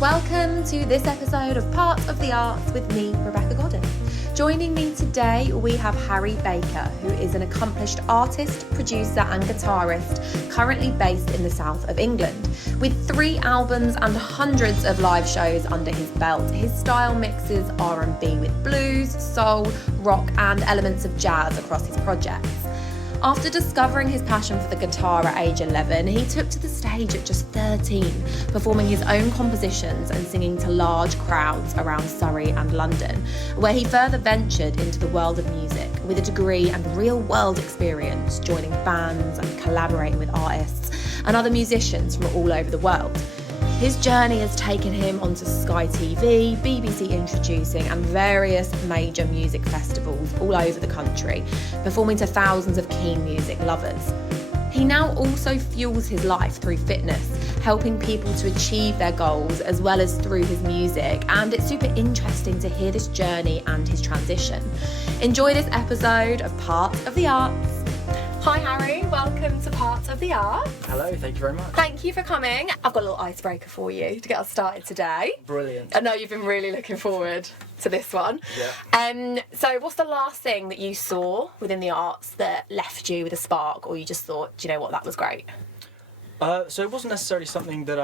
Welcome to this episode of Part of the Arts with me, Rebecca Godden. Joining me today, we have Harry Baker, who is an accomplished artist, producer and guitarist, currently based in the south of England. With 3 albums and hundreds of live shows under his belt, his style mixes R&B with blues, soul, rock and elements of jazz across his projects. After discovering his passion for the guitar at age 11, he took to the stage at just 13, performing his own compositions and singing to large crowds around Surrey and London, where he further ventured into the world of music with a degree and real-world experience, joining bands and collaborating with artists and other musicians from all over the world. His journey has taken him onto Sky TV, BBC Introducing and various major music festivals all over the country, performing to thousands of keen music lovers. He now also fuels his life through fitness, helping people to achieve their goals as well as through his music, and it's super interesting to hear this journey and his transition. Enjoy this episode of Part of the Arts. Hi Harry, welcome to Part of the Arts. Hello, thank you very much. Thank you for coming. I've got a little icebreaker for you to get us started today. Brilliant. I know you've been really looking forward to this one. Yeah. So what's the last thing that you saw within the arts that left you with a spark, or you just thought, do you know what, that was great? So it wasn't necessarily something that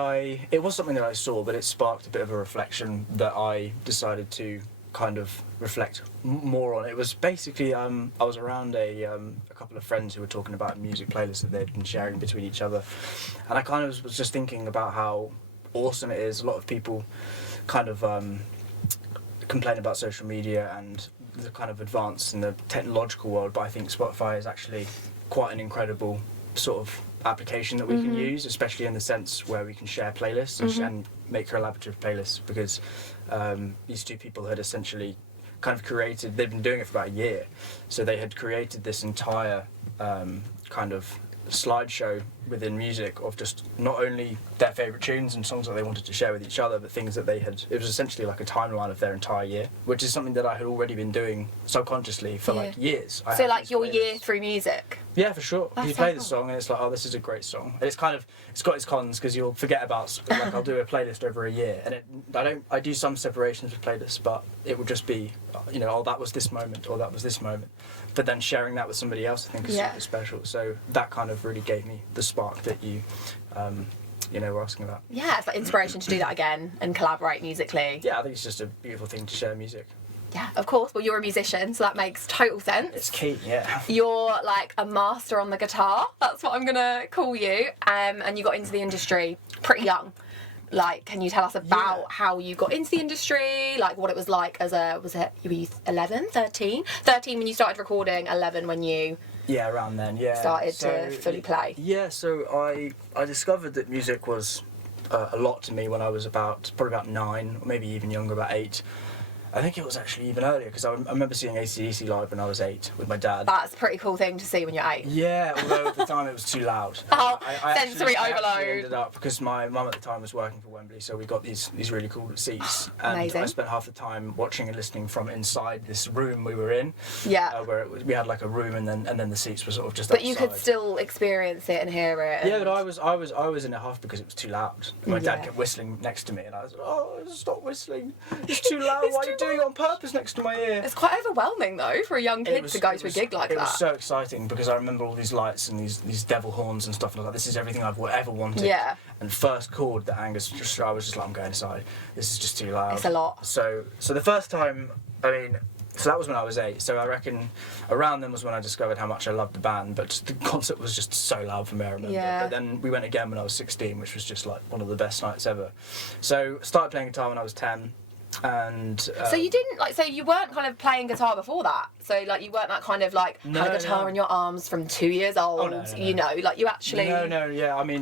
it was something that I saw, but it sparked a bit of a reflection that I decided to kind of reflect more on. It was basically, I was around a couple of friends who were talking about music playlists that they'd been sharing between each other, and I kind of was just thinking about how awesome it is. A lot of people kind of complain about social media and the kind of advance in the technological world, but I think Spotify is actually quite an incredible sort of application that we can use, especially in the sense where we can share playlists and make collaborative playlists, because these two people had essentially kind of created, they've been doing it for about a year, so they had created this entire kind of slideshow within music of just not only their favourite tunes and songs that they wanted to share with each other, but things that they had, it was essentially like a timeline of their entire year, which is something that I had already been doing subconsciously for like years. So like your year through music? Yeah, for sure. That's You so play cool. the song and it's like, oh, this is a great song. And it's kind of, it's got its cons because you'll forget about, like I'll do a playlist over a year and I do some separations with playlists, but it will just be, you know, oh, that was this moment or that was this moment. But then sharing that with somebody else, I think is super special. So that kind of really gave me the spark that you were asking about. Yeah, it's like inspiration to do that again and collaborate musically. Yeah, I think it's just a beautiful thing to share music. Yeah, of course. Well, you're a musician, so that makes total sense. It's key, yeah. You're like a master on the guitar. That's what I'm going to call you. And you got into the industry pretty young. Like, can you tell us about how you got into the industry? Like, what it was like as you were 11, 13? 13 when you started recording, 11 when you... Yeah, around then, yeah. Started to fully play. Yeah, so I discovered that music was a lot to me when I was probably about 9, or maybe even younger, about 8. I think it was actually even earlier, because I remember seeing AC/DC live when I was 8 with my dad. That's a pretty cool thing to see when you're 8. Yeah, although at the time it was too loud. Oh, I sensory overload. actually ended up, because my mum at the time was working for Wembley, so we got these really cool seats. And Amazing. I spent half the time watching and listening from inside this room we were in. Yeah. Where we had like a room and then the seats were sort of just But outside. you could still experience it and hear it. Yeah, but I was in a huff because it was too loud. My dad kept whistling next to me, and I was like, "Oh, stop whistling! It's too loud. Why are you doing it on purpose next to my ear?" It's quite overwhelming though for a young kid to go to a gig like that. It was so exciting because I remember all these lights and these devil horns and stuff, and I was like, "This is everything I've ever wanted." Yeah. And first chord that Angus I was just like, "I'm going inside. This is just too loud." It's a lot. So the first time, so that was when I was 8. So I reckon around then was when I discovered how much I loved the band, but the concert was just so loud for me, I remember. Yeah. But then we went again when I was 16, which was just like one of the best nights ever. So started playing guitar when I was 10. And so you didn't so you weren't kind of playing guitar before that, so like you weren't that kind of like had a guitar in your arms from 2 years old. No. You know, like you actually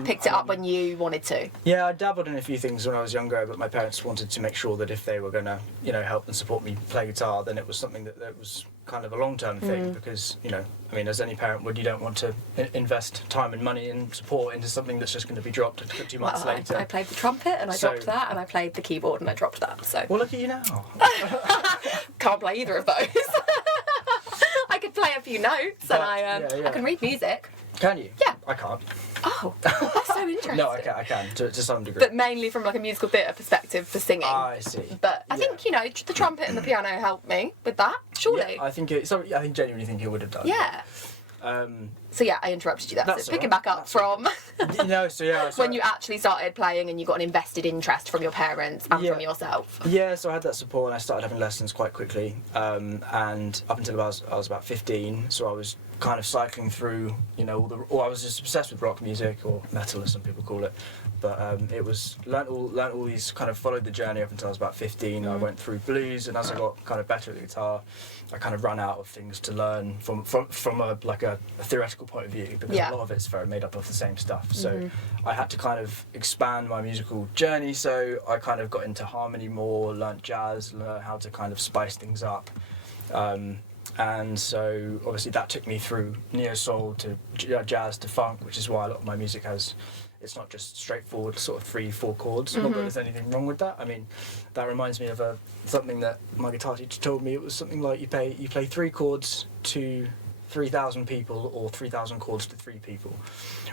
picked it up when you wanted to. Yeah, I dabbled in a few things when I was younger, but my parents wanted to make sure that if they were going to help and support me play guitar, then it was something that was kind of a long-term thing, because as any parent would, you don't want to invest time and money and support into something that's just going to be dropped 2 months later. I played the trumpet and I dropped that, and I played the keyboard and I dropped that. So well, look at you now. Can't play either of those. I could play a few notes, and I can read music. Can you? Yeah. I can't. Oh, that's so interesting. No, I can to some degree. But mainly from like a musical theatre perspective for singing. I see. But I think, you know, the trumpet and the piano helped me with that, surely. Yeah, I genuinely think it would have done. Yeah. So yeah, I interrupted you there. That's So picking all right. back up from when you actually started playing and you got an invested interest from your parents and from yourself. Yeah, so I had that support and I started having lessons quite quickly. And up until I was about 15, so I was kind of cycling through, you know, I was just obsessed with rock music, or metal as some people call it. But it was learnt all these, kind of followed the journey up until I was about 15. I went through blues, and as I got kind of better at the guitar, I kind of ran out of things to learn from a theoretical point of view, because a lot of it's very made up of the same stuff. So I had to kind of expand my musical journey. So I kind of got into harmony more, learnt jazz, learned how to kind of spice things up. And so obviously that took me through neo soul to jazz to funk, which is why a lot of my music it's not just straightforward sort of 3-4 chords. Not that there's anything wrong with that. I mean, that reminds me of something that my guitar teacher told me. It was something like you play 3 chords to 3,000 people, or 3,000 chords to 3 people,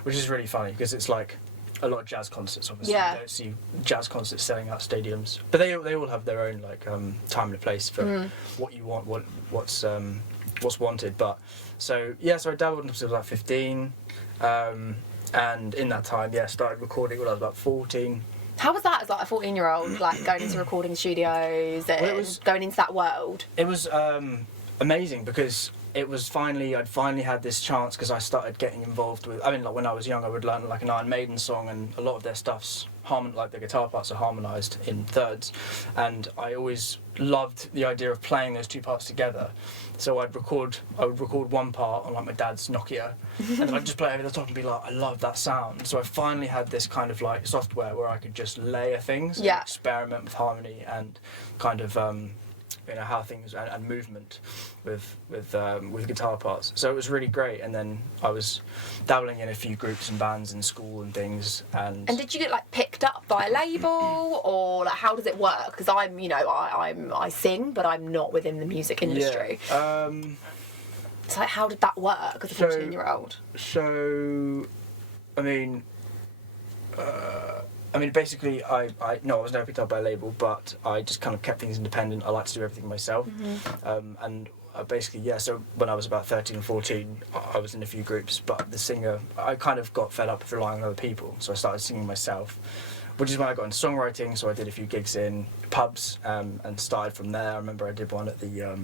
which is really funny because it's like a lot of jazz concerts. Obviously, you don't see jazz concerts selling out stadiums, but they all have their own like time and place for what you want, what's wanted. But so I dabbled until I was about 15. And in that time, started recording when I was about 14. How was that as like a 14-year-old, like going into recording studios and going into that world? It was amazing because I'd finally had this chance, because I started getting involved with, like when I was young I would learn like an Iron Maiden song, and a lot of their stuff's like the guitar parts are harmonised in thirds, and I always loved the idea of playing those 2 parts together. So I would record one part on like my dad's Nokia, and then I'd just play over the top and be like, I love that sound. So I finally had this kind of like software where I could just layer things, and experiment with harmony and kind of how things and movement with guitar parts. So it was really great. And then I was dabbling in a few groups and bands in school and things. And did you get like picked up by a label, or like how does it work? Because I sing, but I'm not within the music industry. So like, how did that work as a 14-year-old? So, basically, I was never picked up by a label, but I just kind of kept things independent. I like to do everything myself. So when I was about 13 or 14, I was in a few groups, but the singer, I kind of got fed up with relying on other people, so I started singing myself, which is when I got into songwriting. So I did a few gigs in pubs, and started from there. I remember I did one at the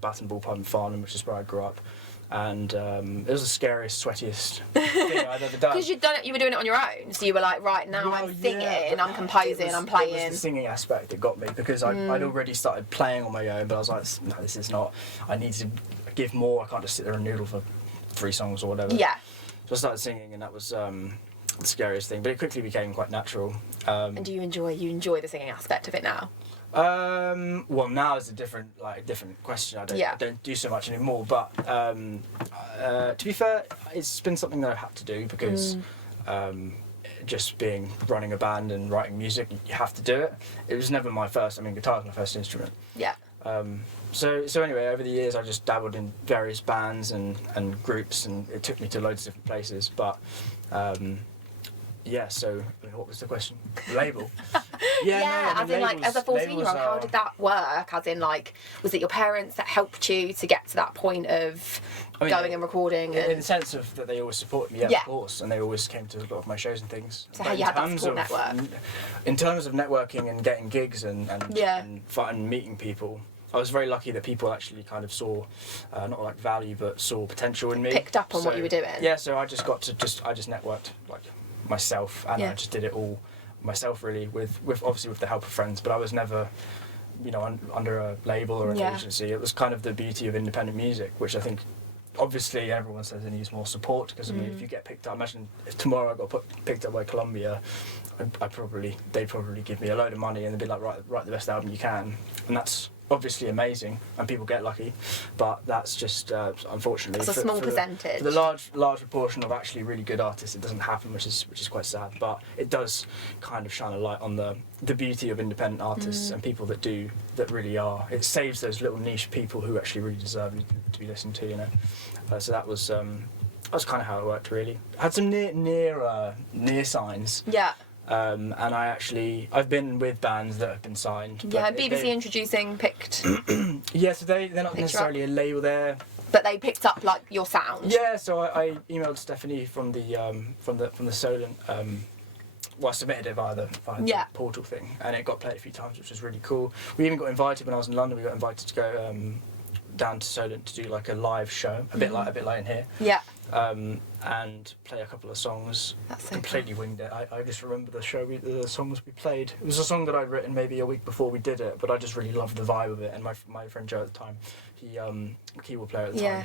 Baton Ball pub in Farnham, which is where I grew up. And it was the scariest, sweatiest thing I'd ever done. Because you were doing it on your own, so you were like, right, now I'm singing, I'm composing, I'm playing. It was the singing aspect that got me, because I'd already started playing on my own, but I was like, no, this is not, I need to give more, I can't just sit there and noodle for 3 songs or whatever. Yeah. So I started singing, and that was the scariest thing, but it quickly became quite natural. And do you enjoy the singing aspect of it now? Well, now it's a different question. I don't do so much anymore. But to be fair, it's been something that I've had to do, because just running a band and writing music, you have to do it. It was never my first. Guitar was my first instrument. Yeah. So anyway, over the years, I just dabbled in various bands and groups, and it took me to loads of different places. But so what was the question? Label. As in, like, as a 14-year-old, how did that work? As in, like, was it your parents that helped you to get to that point of going and recording? In the sense of that they always supported me, of course, and they always came to a lot of my shows and things. So how you had that support network? In terms of networking and getting gigs and meeting people, I was very lucky that people actually kind of saw, not like value, but saw potential in me. Picked up on what you were doing. Yeah, so I just networked like myself, and I just did it all myself, really, with obviously with the help of friends, but I was never under a label or an agency. It was kind of the beauty of independent music, which I think obviously everyone says it needs more support, because if you get picked up, imagine if tomorrow I got picked up by Columbia, they'd probably give me a load of money and they'd be like, write the best album you can, and that's obviously amazing, and people get lucky, but that's just unfortunately it's a small percentage. For the large proportion of actually really good artists, it doesn't happen, which is quite sad. But it does kind of shine a light on the beauty of independent artists and people that really are. It saves those little niche people who actually really deserve to be listened to, So that was That's kind of how it worked, really. I had some near signs. Yeah. And I've been with bands that have been signed. Yeah, BBC Introducing picked. Yeah, so they're not necessarily a label there. But they picked up like your sound. Yeah, so I emailed Stephanie from the Solent. Well, I submitted it via the portal thing, and it got played a few times, which was really cool. We even got invited when I was in London. We got invited to go down to Solent to do like a live show, a bit like in here. Yeah. And play a couple of songs. That's so completely cool. winged it. I just remember the songs we played. It was a song that I'd written maybe a week before we did it, but I just really loved the vibe of it. And my friend Joe at the time, he keyboard player at the time,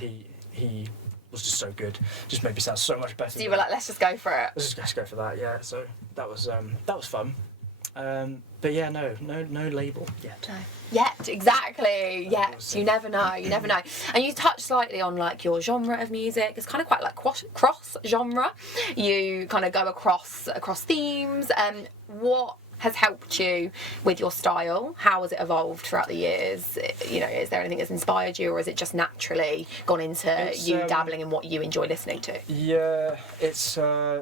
he was just so good. Just made me sound so much better. So you were like, let's just go for it. Let's go for that. Yeah. So that was fun. But yeah, no label yet. No. Yet, exactly. Yet, you never know. You never know. And you touched slightly on like your genre of music. It's kind of quite like cross genre. You kind of go across themes. What has helped you with your style? How has it evolved throughout the years? You know, is there anything that's inspired you, or is it just naturally gone into you dabbling in what you enjoy listening to? Yeah, it's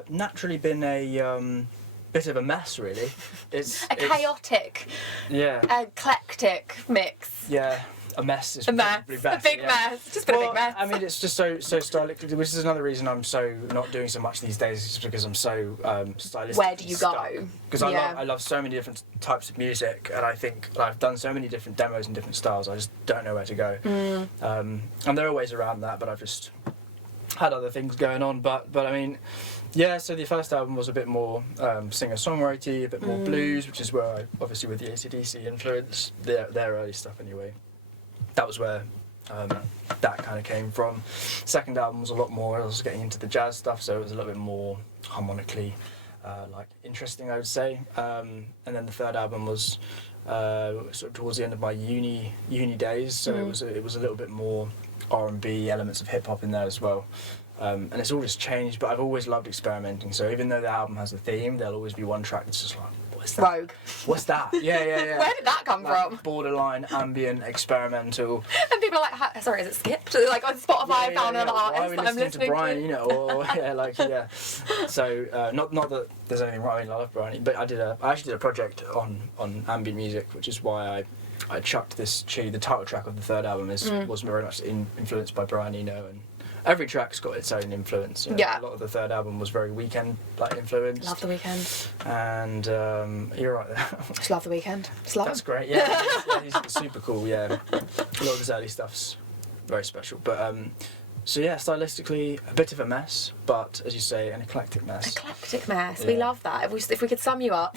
naturally been a bit of a mess, really. It's chaotic, eclectic mix. Yeah, a mess is a mess, better, a big mess. Just been a big mess. I mean, it's just so stylistic, which is another reason I'm so not doing so much these days, is because I'm so stylistic. Where do you go? Because I love so many different types of music, and I think I've done so many different demos and different styles. I just don't know where to go. And there are ways around that, but I've just had other things going on. But I mean. Yeah, so the first album was a bit more singer-songwriter, a bit more blues, which is where I, obviously with the AC/DC influence, their early stuff anyway, that was where that kind of came from. Second album was a lot more, I was getting into the jazz stuff, so it was a little bit more harmonically interesting, I would say. And then the third album was sort of towards the end of my uni days, so it was a little bit more R&B, elements of hip-hop in there as well. And it's all just changed, but I've always loved experimenting. So even though the album has a theme, there'll always be one track that's just like, what's that? Rogue. What's that? Yeah. Where did that come from? Borderline, ambient, experimental. And people are like, sorry, is it skipped? Like on Spotify, I found another artist that I'm listening to. Brian, you know, or So not that there's anything wrong. I mean, I love Brian, but I actually did a project on ambient music, which is why I chucked this tune. The title track of the third album was very much influenced by Brian Eno, and every track's got its own influence. You know? Yeah. A lot of the third album was very Weekend like influenced. Love the Weekend. And you're right there. Just love the Weekend. Just love That's him. great. Yeah, he's super cool. Yeah, a lot of his early stuff's very special. But so yeah, stylistically a bit of a mess, but as you say, an eclectic mess. Eclectic mess. Yeah. We love that. If we could sum you up.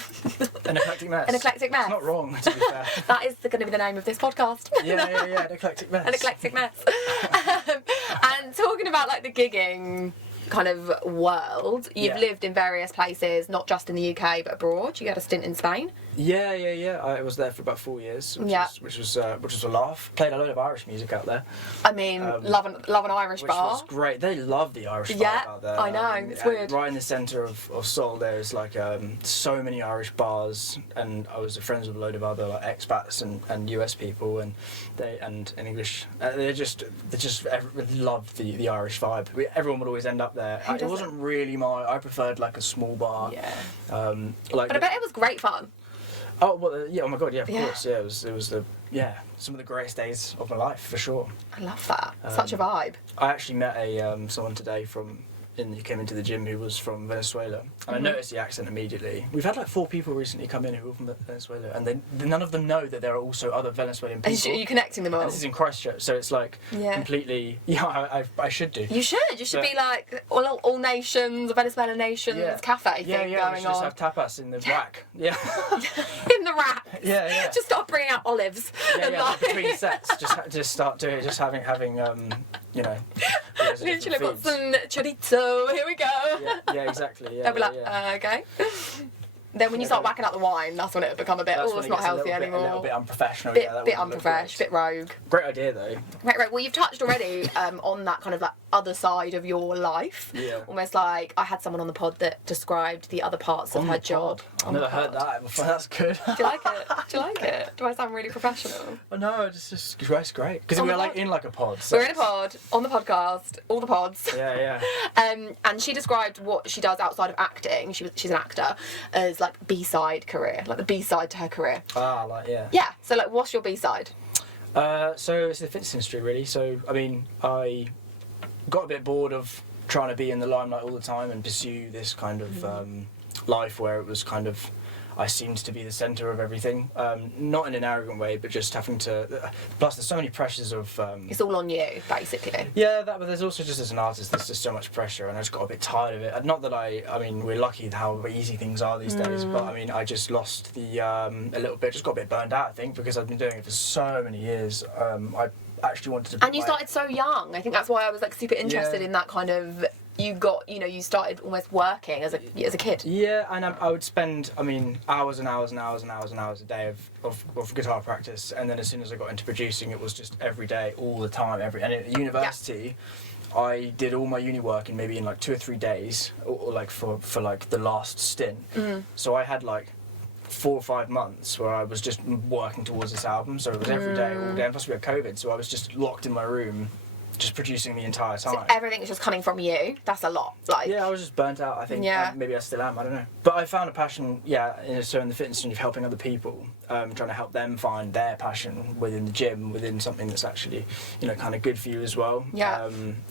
An eclectic mess. An eclectic mess. It's not wrong, to be fair. That is going to be the name of this podcast. Yeah. An eclectic mess. An eclectic mess. And talking about like the gigging kind of world, you've lived in various places, not just in the UK but abroad. You had a stint in Spain. Yeah. I was there for about 4 years, which was a laugh. Played a load of Irish music out there. I mean, love an Irish which bar. was great. They love the Irish vibe out there. I know, it's weird. Right in the centre of Seoul, there's like so many Irish bars, and I was friends with a load of other like expats and US people, and English. They just loved the Irish vibe. Everyone would always end up there. It wasn't really I preferred like a small bar. Yeah. But I bet it was great fun. Oh well, yeah. Oh my god, yeah. Of course, yeah. It was some of the greatest days of my life for sure. I love that. Such a vibe. I actually met someone today who came into the gym who was from Venezuela, and I noticed the accent immediately. We've had like 4 people recently come in who were from Venezuela, and none of them know that there are also other Venezuelan people. Are you connecting them all? And this is in Christchurch, so it's like completely. Yeah, I should do. You should. You should be like all nations, Venezuelan nations cafe thing going on. We should just have tapas in the rack. Yeah. In the rack. Yeah. Just start bringing out olives. Yeah. Between sets, just start doing it. Just having you know. Literally got some chorizo. Here we go. Yeah, exactly. Yeah, They'll be like, yeah. okay. Then when you start whacking out the wine, that's when it become a bit, That's oh, when it's it not gets healthy a anymore. little bit unprofessional. Bit That wouldn't look unprofesh, great. bit rogue. Great idea though. Right. Well, you've touched already on that kind of like other side of your life. Yeah. Almost like I had someone on the pod that described the other parts of her job. I've on the never heard pod. that before. That's good. Do you like it? Do you like it? Do I sound really professional? Oh, no, it's great. Because On we're the like pod? in like a pod. So We're in a pod, on the podcast, all the pods. Yeah. And she described what she does outside of acting. She's an actor, as like B-side career, like the B-side to her career. Yeah. Yeah. So like, what's your B-side? So it's the fitness industry really. So I mean, I got a bit bored of trying to be in the limelight all the time and pursue this kind of life where it was kind of I seemed to be the centre of everything. Not in an arrogant way, but just having to. Plus, there's so many pressures of. It's all on you, basically. Yeah, but there's also just as an artist, there's just so much pressure, and I just got a bit tired of it. Not that I mean, we're lucky how easy things are these days, but I mean, I just lost the a little bit, just got a bit burned out, I think, because I've been doing it for so many years. I actually wanted to. And you started so young. I think that's why I was like super interested in that kind of. You started almost working as a kid. Yeah, and I would spend, I mean, hours and hours and hours and hours and hours a day of guitar practice, and then as soon as I got into producing, it was just every day, all the time, and at university, I did all my uni work in like 2 or 3 days, or like for like the last stint. So I had like 4 or 5 months where I was just working towards this album, so it was every day, all day, and plus we had COVID, so I was just locked in my room, just producing the entire time. So everything's just coming from you. That's a lot. Like. Yeah, I was just burnt out, I think. Yeah. Maybe I still am, I don't know. But I found a passion, in the fitness industry of helping other people, trying to help them find their passion within the gym, within something that's actually, kind of good for you as well. Yeah.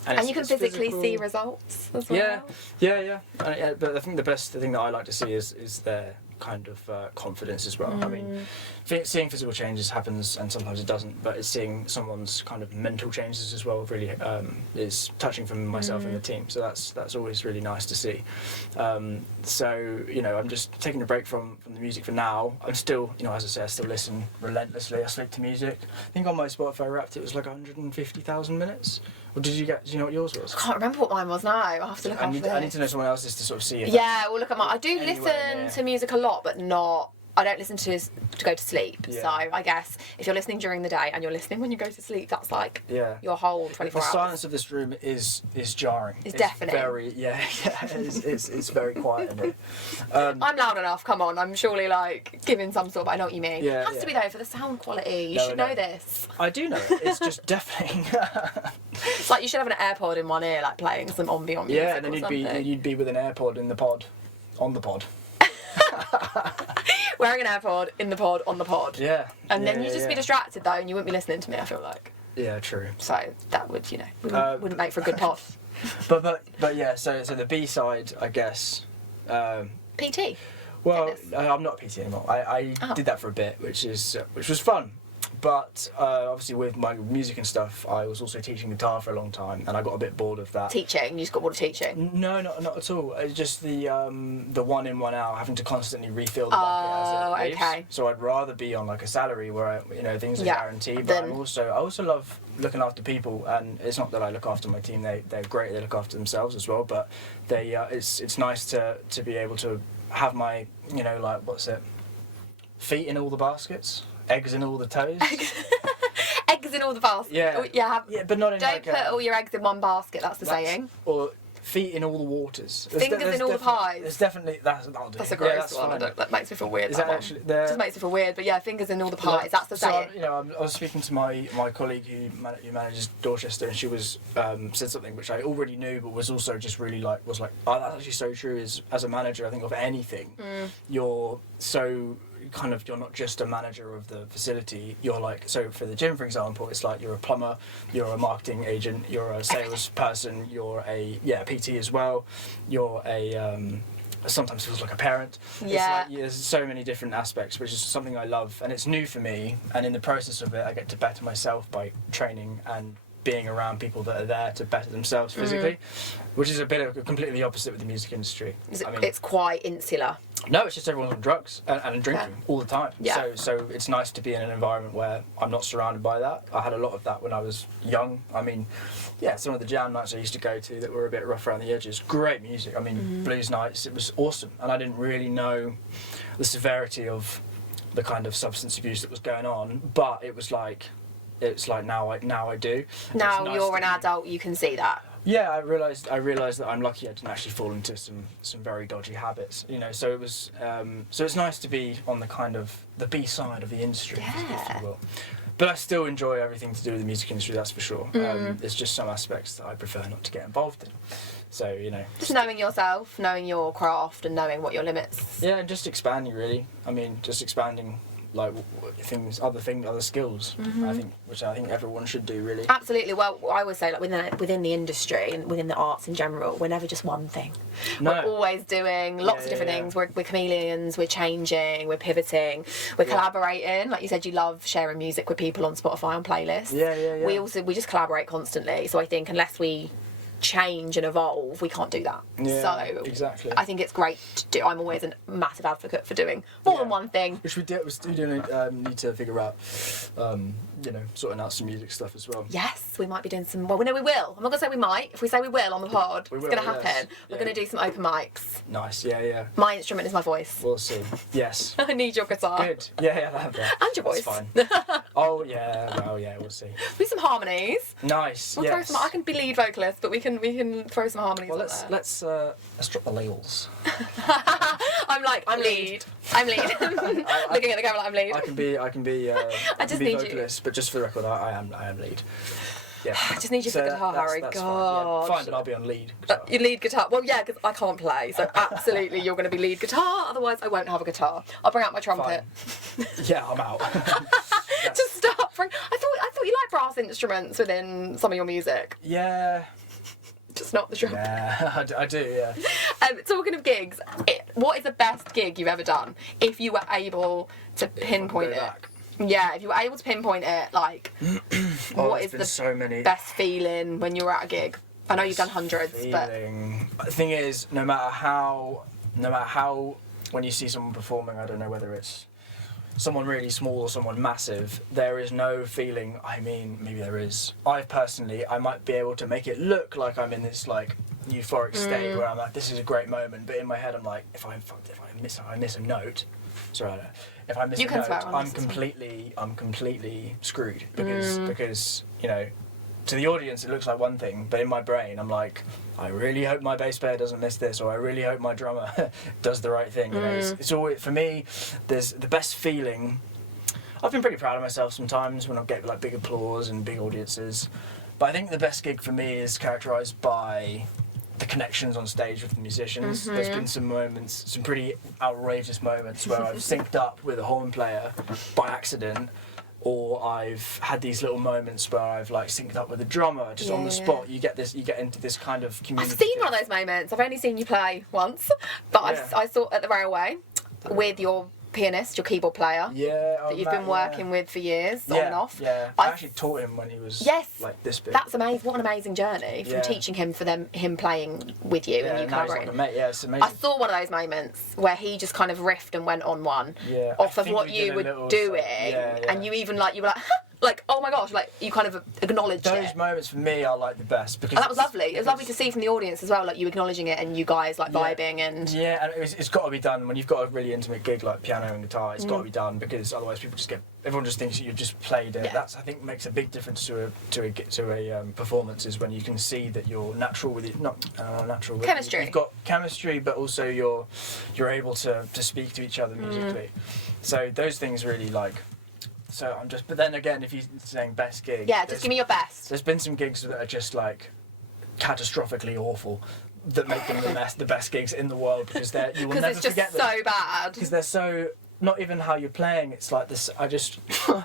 And you can physically see results as well. Yeah. But I think the best thing that I like to see is their kind of confidence as well. I mean, seeing physical changes happens and sometimes it doesn't, but it's seeing someone's kind of mental changes as well really is touching from myself and the team, so that's always really nice to see. So I'm just taking a break from the music for now. I'm still, as I say, I still listen relentlessly. I sleep to music. I think on my Spotify Wrapped it was like 150,000 minutes. Or do you know what yours was? I can't remember what mine was now. I'll have to look after this. I need to know someone else's to sort of see if Yeah, we'll look at mine. I do anywhere listen near. to music a lot, but not. I don't listen to go to sleep. Yeah. So I guess if you're listening during the day and you're listening when you go to sleep, that's like your whole 24 the hours. silence of this room is jarring. It's deafening. It's very quiet in here. I'm loud enough, come on. I'm surely like giving some sort of, I know what you mean. Yeah, It has to be though for the sound quality. You No, should no. know this. I do know it. It's just deafening. It's like you should have an AirPod in one ear, like playing some ambient music. Yeah, and then you'd be with an AirPod in the pod, on the pod. Wearing an AirPod in the pod on the pod. Yeah. And then you'd just be distracted though, and you wouldn't be listening to me. I feel like. Yeah, true. So that would, wouldn't make for a good pod. But yeah. So the B side, I guess. PT. Well, Fitness. I'm not a PT anymore. I did that for a bit, which was fun. But obviously with my music and stuff, I was also teaching guitar for a long time, and I got a bit bored of that. Teaching? You just got bored of teaching? No, not at all. It's just the 1 in 1 out, having to constantly refill the bucket as it leaves. Okay. So I'd rather be on like a salary where things are guaranteed. But I also love looking after people, and it's not that I look after my team. They're great. They look after themselves as well. But it's nice to be able to have my feet in all the baskets. Eggs in all the toes. Eggs in all the baskets. Yeah. But not in Don't put all your eggs in one basket. That's the saying. Or feet in all the waters. Fingers in all the pies. There's definitely that'll do. That's a gross that's one. fine. That makes me feel weird. Is that that one. actually Just makes me feel weird. But yeah, fingers in all the pies. That's the saying. I was speaking to my colleague who manages Dorchester, and she was said something which I already knew, but was also just really oh, that's actually so true. As a manager, I think of anything, you're so. You're not just a manager of the facility, you're like, so for the gym for example, it's like you're a plumber, you're a marketing agent, you're a salesperson, you're a PT as well, you're a sometimes feels like a parent. Yeah. It's like, there's so many different aspects, which is something I love, and it's new for me, and in the process of it I get to better myself by training and being around people that are there to better themselves physically, which is a bit of completely opposite with the music industry. It's quite insular. No, it's just everyone's on drugs and drinking all the time. Yeah. So it's nice to be in an environment where I'm not surrounded by that. I had a lot of that when I was young. I mean, yeah, some of the jam nights I used to go to that were a bit rough around the edges. Great music. I mean, blues nights. It was awesome, and I didn't really know the severity of the kind of substance abuse that was going on. But it was like now I do. Now It's nice you're to an be- adult, you can see that. Yeah, I realised that I'm lucky I didn't actually fall into some very dodgy habits, you know. So it was so it's nice to be on the kind of the B side of the industry, if you will. But I still enjoy everything to do with the music industry, that's for sure. There's just some aspects that I prefer not to get involved in. So, you know. Just knowing yourself, knowing your craft, and knowing what your limits. Yeah, and just expanding really. I mean, just expanding like other skills. Which I think everyone should do really. Absolutely. Well, I always say, like within the industry and within the arts in general, we're never just one thing. No. We're always doing lots of different things. We're chameleons. We're changing. We're pivoting. We're collaborating. Like you said, you love sharing music with people on Spotify on playlists. Yeah. We just collaborate constantly. So I think unless we change and evolve, we can't do that. Yeah, so exactly. I think it's great to do. I'm always a massive advocate for doing more than one thing. Which we do need to figure out, sorting out some music stuff as well. Yes, we might be doing some. Well, we know we will. I'm not gonna say we might. If we say we will on the pod, We it's will, gonna happen. yes. We're Yeah. gonna do some open mics. Nice, yeah. My instrument is my voice. We'll see. Yes. I need your guitar. Good. Yeah, that. And your voice. That's fine. Oh yeah, well yeah, we'll see. Do some harmonies. Nice. We'll throw Yes. some. I can be lead vocalist, but we can throw some harmonies. Well, on let's there. drop the labels. I'm lead. I'm lead. Looking at the camera like I'm lead. I can be. I just can be need you. vocalist, but just for the record, I am lead. Yeah. I just need you for guitar, Harry. That's God. fine, but I'll be on lead. You lead guitar. Well, yeah, because I can't play, so absolutely you're going to be lead guitar. Otherwise, I won't have a guitar. I'll bring out my trumpet. Yeah, I'm out. To start. I thought you liked brass instruments within some of your music, Yeah. just not the trumpet. Yeah, I do. Yeah. Talking of gigs, what is the best gig you've ever done? If you were able to pinpoint Go it. back. Yeah, if you were able to pinpoint it, like, what there's is been the so many. best feeling when you're at a gig? I know you've done hundreds, but Feeling. The thing is, no matter how, when you see someone performing, I don't know whether it's someone really small or someone massive, there is no feeling. I mean, maybe there is. I might be able to make it look like I'm in this like euphoric state where I'm like, this is a great moment, but in my head I'm like, if I miss a note, sorry, if I miss You a can note, swear on I'm this as well. completely screwed because you know. To the audience, it looks like one thing, but in my brain, I'm like, I really hope my bass player doesn't miss this, or I really hope my drummer does the right thing. You know, it's always, for me, there's the best feeling. I've been pretty proud of myself sometimes when I get like big applause and big audiences, but I think the best gig for me is characterised by the connections on stage with the musicians. There's been some moments, some pretty outrageous moments where I've synced up with a horn player by accident. Or I've had these little moments where I've like synced up with a drummer just on the spot. You get into this kind of community. I've seen one of those moments. I've only seen you play once, but I saw at the Railway with your pianist, your keyboard player. Yeah, that you've been working with for years, on and off. Yeah, I actually taught him when he was like this big. That's amazing. What an amazing journey from teaching him him playing with you and you now he's collaborating. like a mate. Yeah, it's amazing. I saw one of those moments where he just kind of riffed and went on one off I of think what we you did a were little doing, and you even like you were like, like oh my gosh, like you kind of acknowledged Those it. moments for me are like the best because And that was lovely. It was lovely to see from the audience as well, like you acknowledging it and you guys like vibing and. Yeah, and it's got to be done when you've got a really intimate gig like piano and guitar. It's got to be done because otherwise people just everyone just thinks you've just played it. That's I think makes a big difference to a performance is when you can see that you're natural with it, not natural with Chemistry. You've got chemistry, but also you're able to speak to each other musically. So those things really like. So but then again, if you're saying best gig, Just give me your best. There's been some gigs that are just like catastrophically awful that make them the best gigs in the world because you will never it's just forget them. so bad. Because they're so not even how you're playing. It's like this. I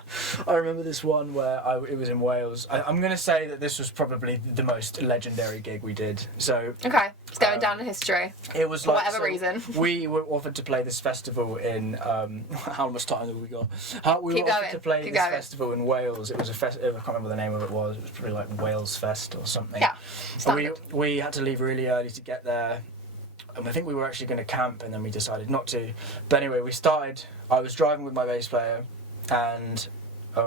remember this one where it was in Wales. I'm going to say that this was probably the most legendary gig we did. So Okay, it's going down in history. it was For like whatever reason. We were offered to play this festival in. How much time have we got? We Keep were offered going, to play keep this going. festival in Wales. It was I can't remember the name of it was. It was probably like Wales Fest or something. Yeah, And standard. we had to leave really early to get there. and I think we were actually going to camp, and then we decided not to. But anyway, we started. I was driving with my bass player, and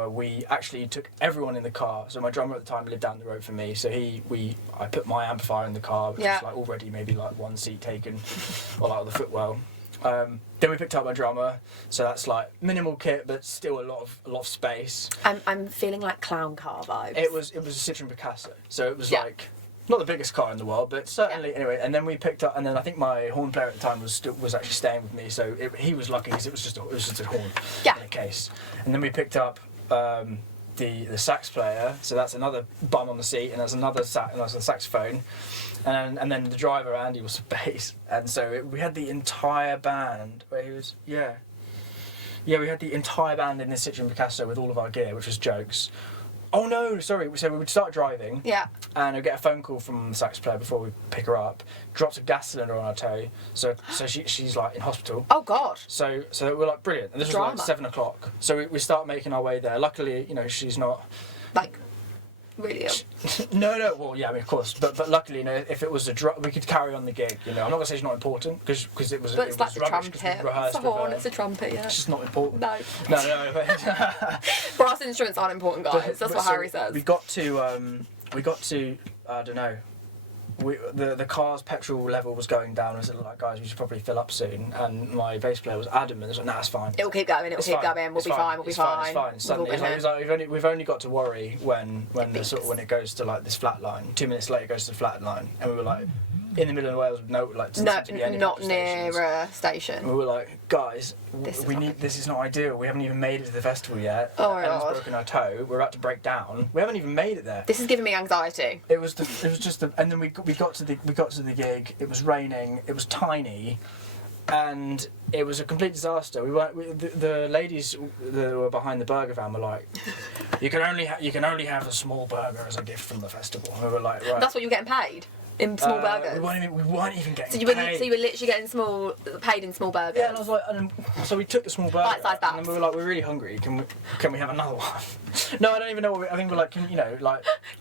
we actually took everyone in the car. So my drummer at the time lived down the road from me. So I put my amplifier in the car, which was like already maybe like one seat taken, or like the footwell. Then we picked up my drummer, so that's like minimal kit, but still a lot of space. I'm feeling like clown car vibes. It was a Citroen Picasso, so it was like not the biggest car in the world, but certainly anyway. And then we picked up, and then I think my horn player at the time was actually staying with me, so he was lucky because it was just a horn in a case. And then we picked up the sax player, so that's another bum on the seat, and there's another saxophone, and then the driver Andy was the bass, and so we had the entire band where he was we had the entire band in this Citroen Picasso with all of our gear, which was jokes. Oh no, sorry. So we would start driving, and I'd get a phone call from the sax player before we pick her up. Drops a gas cylinder on our toe, so she's like in hospital. Oh God. So we're like brilliant. And this was like 7 o'clock. So we start making our way there. Luckily, she's not like really ill. No. Well, yeah, I mean, of course, but luckily, if it was a drop, we could carry on the gig. I'm not gonna say it's not important because it was. But it's like the rubbish, trumpet. It's a horn. It's a trumpet. Yeah. It's just not important. No. No. Brass instruments aren't important, guys. That's what Harry says. We got to I don't know. The car's petrol level was going down. I was like, guys, we should probably fill up soon. And my bass player was adamant. He was like, nah, it's fine. It'll keep going. We'll be fine. We'll be fine. It's fine. We've only got to worry when it goes to like this flat line. 2 minutes later, it goes to the flat line, and we were like in the middle of Wales, not near a station. And we were like, guys, this is not ideal. We haven't even made it to the festival yet. Oh my Ellen's God. broken her toe. We're about to break down. We haven't even made it there. This is giving me anxiety. And then we got to the gig. It was raining. It was tiny, and it was a complete disaster. The ladies that were behind the burger van were like, you can only have a small burger as a gift from the festival. And we were like, right. That's what you're getting paid in small burgers. We weren't even getting so you paid. were literally getting paid in small burgers. Yeah, and I was like, so we took the small burger, Bite-sized and then we were like, we're really hungry. Can we have another one? No, I don't even know. I think we're like,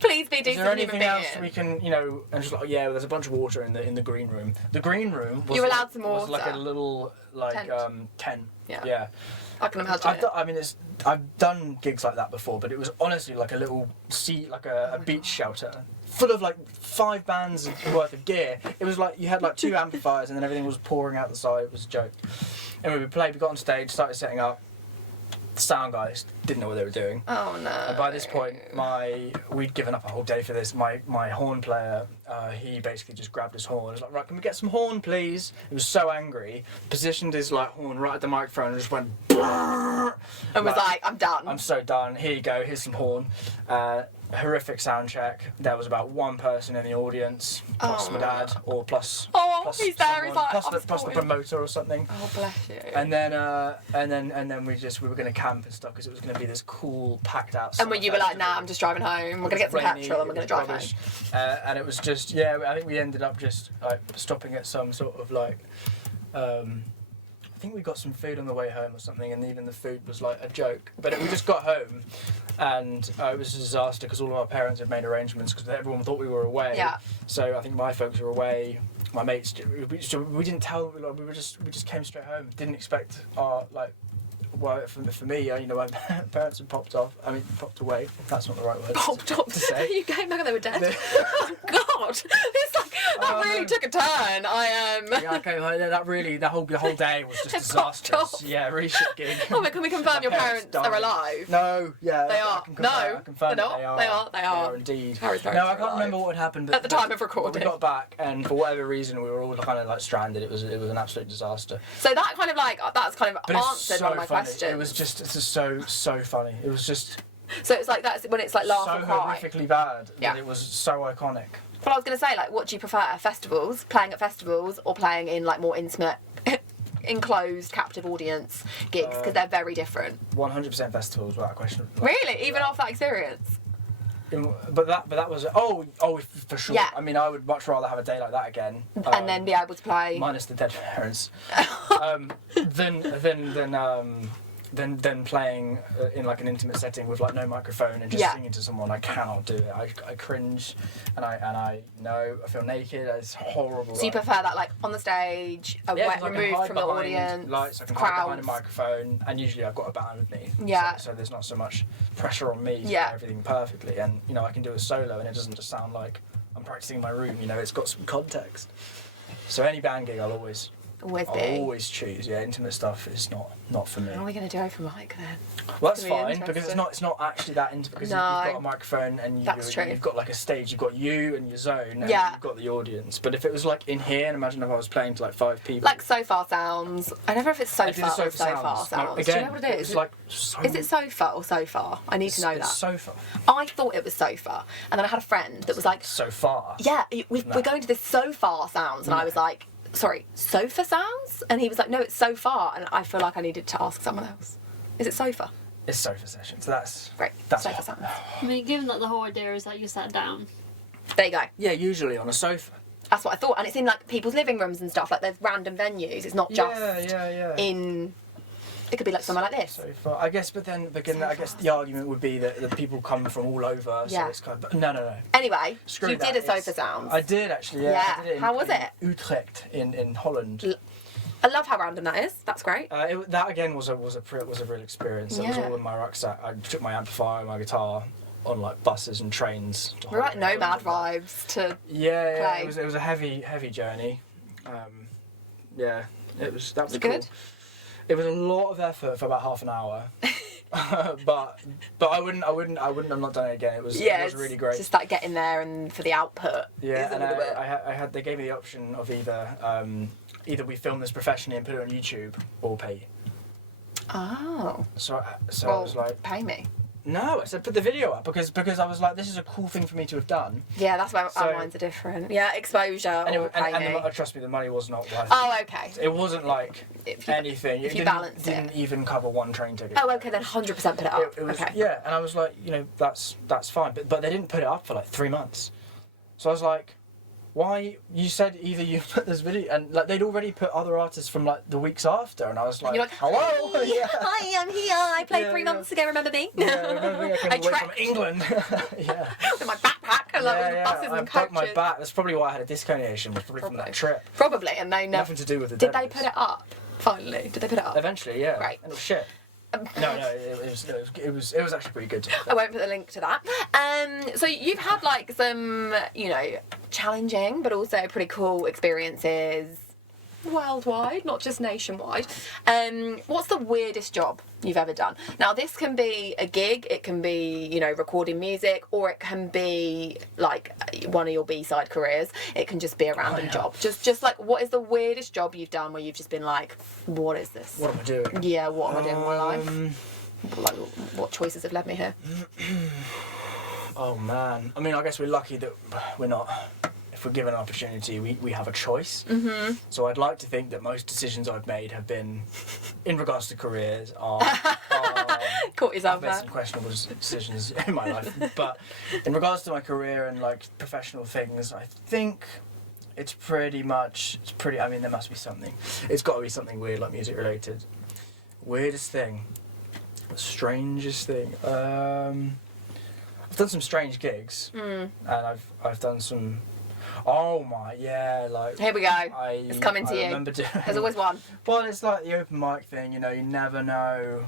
please be is decent there human anything else being. we can, and just like, there's a bunch of water in the green room. The green room was You're allowed some was like water. a little tent. Yeah. I can imagine. I've done gigs like that before, but it was honestly like a little a beach shelter full of like 5 bands worth of gear. It was like you had like 2 amplifiers, and then everything was pouring out the side. It was a joke. Anyway, we got on stage, started setting up. The sound guys didn't know what they were doing. Oh no. And by this point, we'd given up a whole day for this. My horn player, he basically just grabbed his horn. He was like, right, can we get some horn, please? He was so angry, positioned his like horn right at the microphone, and just went. And was like, I'm done. I'm so done. Here you go. Here's some horn. Horrific sound check. There was about 1 person in the audience, plus my dad, or plus. Oh, plus he's there. someone, He's like, plus the promoter or something. Oh, bless you. And then we were going to camp and stuff because it was going to be this cool, packed out. And when you were like, nah, I'm just driving home. We're gonna get some petrol and we're gonna drive rubbish. home. And it was just I think we ended up just like stopping at some sort of like. I think we got some food on the way home or something, and even the food was like a joke. But we just got home, and it was a disaster because all of our parents had made arrangements because everyone thought we were away. Yeah. So I think my folks were away. My mates, we didn't tell. We just came straight home. Didn't expect our like. Well, for me, my parents had popped away. That's not the right word. Popped off. To say. You came back and they were dead. Oh God! It's like that really took a turn. Yeah, okay, well, the whole day was just disastrous. Yeah, really shit gig. Oh, but can we confirm your parents are alive? No, yeah. They are. I confirm They're that not. They are. Indeed. Harry's parents No, I are can't alive. remember what had happened. But At the time of recording. We got back, and for whatever reason, we were all kind of like stranded. It was an absolute disaster. So that kind of that's kind of But it's answered so one of my funny. questions. It was just so funny. It was just So it's like that's when it's like laugh so or cry. horrifically bad Yeah. that it was so iconic. Well, I was going to say, like, what do you prefer? Festivals, playing at festivals, or playing in like more intimate, enclosed, captive audience gigs? Because they're very different. 100% festivals, without question. Really, even after that experience. But that was for sure. Yeah. I mean, I would much rather have a day like that again. And then be able to play. Minus the dead parents. than than playing in like an intimate setting with like no microphone and just singing to someone. I cannot do it. I cringe, and I know I feel naked. It's horrible. So you prefer that like on the stage, removed from the audience, lights. I can crowds. hide behind a microphone, and usually I've got a band with me. Yeah. So there's not so much pressure on me to do everything perfectly, and you know I can do a solo, and it doesn't just sound like I'm practicing in my room. You know, it's got some context. So any band gig, I'll always choose. Yeah, intimate stuff is not for me. How are we going to do open mic then? Well, that's fine because it's not actually that intimate. Because you've got a microphone and you've got like a stage. You've got you and your zone, and you've got the audience. But if it was like in here, and imagine if I was playing to like 5 people. Like sofa sounds. I don't know if it's sofa or sofa sounds. Again, do you know what it is? Is it sofa or sofa? I need to know that. It's sofa. I thought it was sofa, and then I had a friend that was like, so far. Yeah, we're going to this so far sounds, and I was like, sorry, sofa sounds? And he was like, no, it's so far. And I feel like I needed to ask someone else. Is it sofa? It's sofa session, so that's... Right, that's sofa sounds. I mean, given that the whole idea is that you sat down. There you go. Yeah, usually on a sofa. That's what I thought. And it's in like people's living rooms and stuff. Like there's random venues. It's not just in... It could be like somewhere like this. So far, I guess, but then again, I guess the argument would be that the people come from all over, so it's kind of... But no. Anyway, Screw you that. did a sofa sounds. I did actually, yeah. I did it How was it? Utrecht in Holland. I love how random that is. That's great. That again was a real experience. It was all in my rucksack. I took my amplifier and my guitar on like buses and trains. We're like nomad vibes to play. It was a heavy journey. That was good. Cool. It was a lot of effort for about half an hour, but I wouldn't have not done it again. It was really great. Just like getting there and for the output. Yeah, and they gave me the option of either we film this professionally and put it on YouTube or pay you. Oh. So I was like, pay me. No, I said put the video up because I was like, this is a cool thing for me to have done. Yeah, that's why our minds are different. Yeah, exposure. And trust me, the money was not worth it. Oh, okay. It wasn't like anything. If you balance it. It didn't even cover one train ticket. Oh, okay, then 100% put it up. It was, okay. Yeah, and I was like, you know, that's fine. But they didn't put it up for like 3 months. So I was like, why? You said either you put this video, and like they'd already put other artists from like the weeks after, and I was like, you're like hello, hi, I'm here. I played 3 months ago. Remember me? Yeah, remember me? I came away from England. Yeah. With my backpack and like buses and coaches. I broke my back. That's probably why I had a disc herniation. Was probably from that trip. Probably, and they never. Nothing to do with the. Did they put it up? Finally, did they put it up? Eventually, yeah. Right. And it was shit. No, it was actually pretty good. I won't put the link to that. So you've had like some, challenging but also pretty cool experiences worldwide, not just nationwide. What's the weirdest job you've ever done? Now this can be a gig, it can be, recording music, or it can be like one of your B-side careers. It can just be a random job. Just like, what is the weirdest job you've done where you've just been like, what is this? What am I doing? Yeah, what am I doing in my life? Like, what choices have led me here? Oh man, I mean, I guess we're lucky that we're not. If we're given an opportunity, we have a choice. Mm-hmm. So I'd like to think that most decisions I've made have been, in regards to careers, Caught yourself I've made some questionable decisions in my life. But in regards to my career and like professional things, I think it's pretty. I mean, there must be something. It's got to be something weird, like music related. Weirdest thing, the strangest thing. I've done some strange gigs, and I've done some. Oh my, yeah, like... Here we go. It's coming to you. There's always one. Well, it's like the open mic thing, you never know...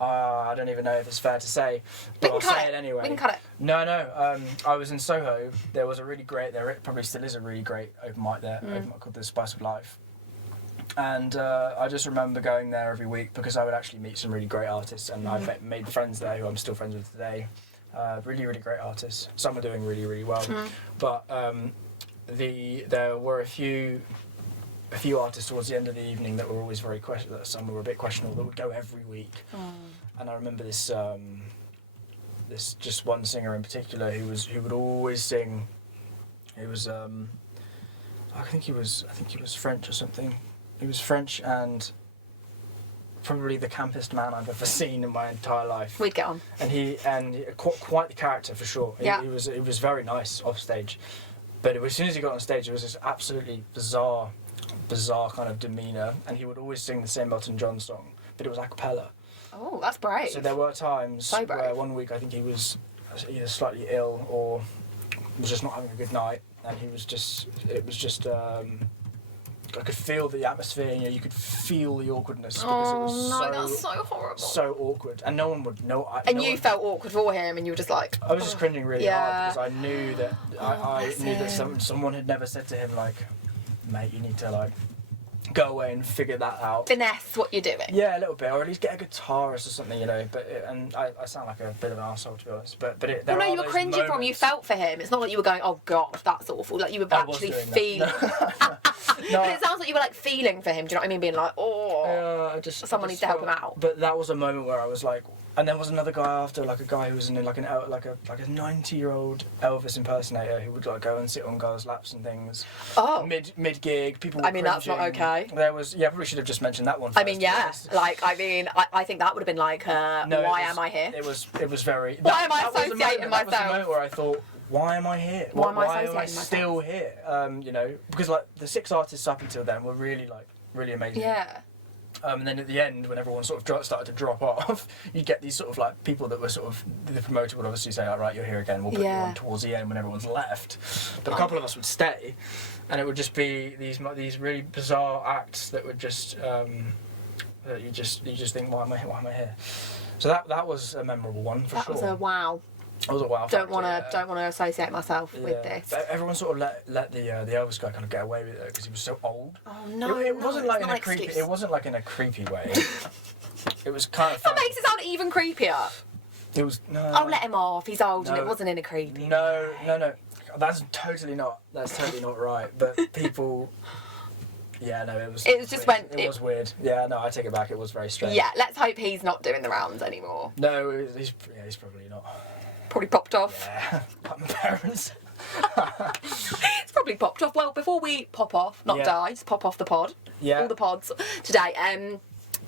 I don't even know if it's fair to say, but I'll say it anyway. We can cut it. No, I was in Soho. There was a really great... There probably still is a really great open mic there, open mic called The Spice of Life. And I just remember going there every week because I would actually meet some really great artists, and I've made friends there who I'm still friends with today. Really, really great artists. Some are doing really, really well. But there were a few artists towards the end of the evening that were always very that some were a bit questionable, that would go every week. And I remember this just one singer in particular who would always sing. He was I think he was French or something. He was French and probably the campest man I've ever seen in my entire life. We'd get on. And he quite the character for sure. He was very nice off stage, but as soon as he got on stage, it was this absolutely bizarre kind of demeanour. And he would always sing the same Elton John song, but it was a cappella. Oh, that's brave. So there were times So brave. where one week I think he was either slightly ill or was just not having a good night, and it was just I could feel the atmosphere, you could feel the awkwardness because it was that's so horrible. so awkward, and no one would know. And you felt awkward for him, and you were just like... I was just cringing really hard because I knew that bless him. someone had never said to him like, mate, you need to like go away and figure that out. Finesse what you're doing. Yeah, a little bit, or at least get a guitarist or something, and I sound like a bit of an arsehole, to be honest, but it. Well, no, you were cringing from. You felt for him. It's not like you were going, "Oh God, that's awful." Like you were actually feeling. No. But it sounds like you were like feeling for him. Do you know what I mean? Being like, "Oh, someone needs to help him out." But that was a moment where I was like, and there was another guy after, like a guy who was in like a 90-year-old Elvis impersonator who would like go and sit on girls' laps and things. Oh. Mid gig, people. Were I mean, that's not cringing. okay. There was, probably should have just mentioned that one first. I mean, yeah. Like, I think that would have been like, why am I here? It was very. Why am I that was the associating moment, myself? That was the moment where I thought, why am I here? Why am I Why am I associating myself? still here? Because like the 6 artists up until then were really amazing. Yeah. And then at the end, when everyone sort of started to drop off, you get these sort of like people that were sort of, the promoter would obviously say, all right, you're here again, we'll put you on towards the end when everyone's left. But a couple of us would stay, and it would just be these really bizarre acts that would just, that you just think, why am I here? So that was a memorable one for sure. That was a wow. It was a wow. Don't want to associate myself with this. But everyone sort of let the Elvis guy kind of get away with it because he was so old. Oh no! It wasn't it's like not in a an creepy. excuse. It wasn't like in a creepy way. It was kind of. That Funny. makes it sound even creepier. It was no. I'll let him off. He's old and No. it wasn't in a creepy. No. That's totally not right. But people. Yeah, no, it was. It was just weird. when It was weird. Yeah, no, I take it back. It was very strange. Yeah, let's hope he's not doing the rounds anymore. No, he's probably not. Probably popped off. Yeah, like my parents. It's probably popped off. Well, before we pop off, not die, just pop off the pod. Yeah. All the pods today.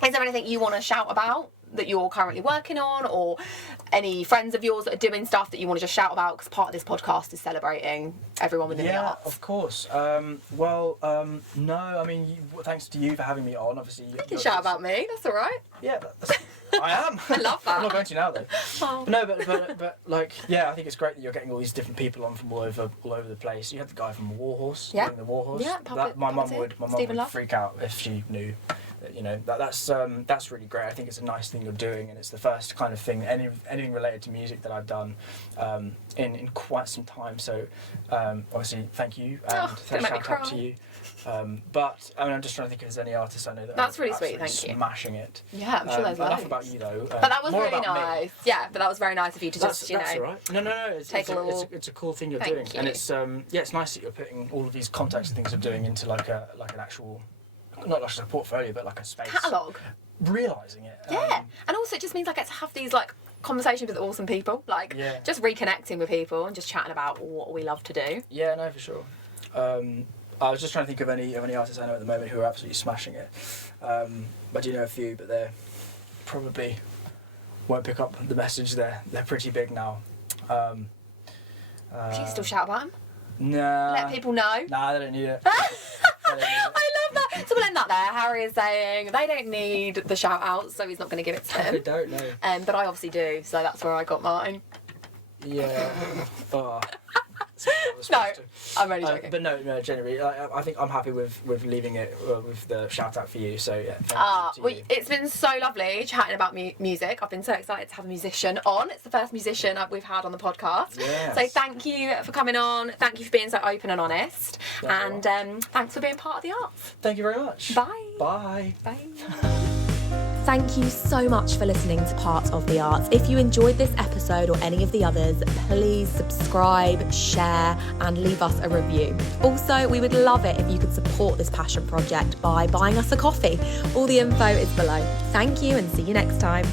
Is there anything you want to shout about that you're currently working on, or any friends of yours that are doing stuff that you want to just shout about? Because part of this podcast is celebrating everyone within the arts. Yeah, of course. No, I mean, thanks to you for having me on. Obviously, You can shout about me. That's all right. Yeah, I am. I love that. I'm not going to now though. Oh. But no, but like, yeah, I think it's great that you're getting all these different people on from all over the place. You had the guy from Warhorse. Yeah. Doing the Warhorse. Yeah, My mum puppeteer. would Stephen Love. freak out if she knew. That's really great. I think it's a nice thing you're doing, and it's the first kind of thing, anything related to music that I've done in quite some time. So obviously, thank you, and don't make me shout out cry. to you. But I mean, I'm just trying to think if there's any artists I know that That's are really sweet, absolutely thank you. smashing it. Yeah, I'm sure there's Enough loads. about you though. But that was more really about me. nice. Yeah, but that was very nice of you to That's just, you all know. right. No. It's a cool thing you're Thank doing, you. and it's it's nice that you're putting all of these contacts and things you're doing into like an actual, not just a portfolio, but like a space. Catalogue. Realising it. Yeah, and also it just means I get to have these like conversations with awesome people, like just reconnecting with people and just chatting about what we love to do. Yeah, no, for sure. I was just trying to think of any artists I know at the moment who are absolutely smashing it. I do know a few, but they probably won't pick up the message. They're pretty big now. Should you still shout about them? Nah. Let people know. Nah, they don't need it. I love that. So we'll end that there. Harry is saying they don't need the shout outs, so he's not going to give it to They them. don't know. But I obviously do, so that's where I got mine. Yeah. Oh. No, I'm only joking. But no, generally, I think I'm happy with leaving it with the shout out for you. So yeah, thank you to you. It's been so lovely chatting about music. I've been so excited to have a musician on. It's the first musician we've had on the podcast. Yes. So thank you for coming on. Thank you for being so open and honest. That's And thanks for being part of the arts. Thank you very much. Bye. Bye. Bye. Thank you so much for listening to Part of the Arts. If you enjoyed this episode or any of the others, please subscribe, share, and leave us a review. Also, we would love it if you could support this passion project by buying us a coffee. All the info is below. Thank you and see you next time.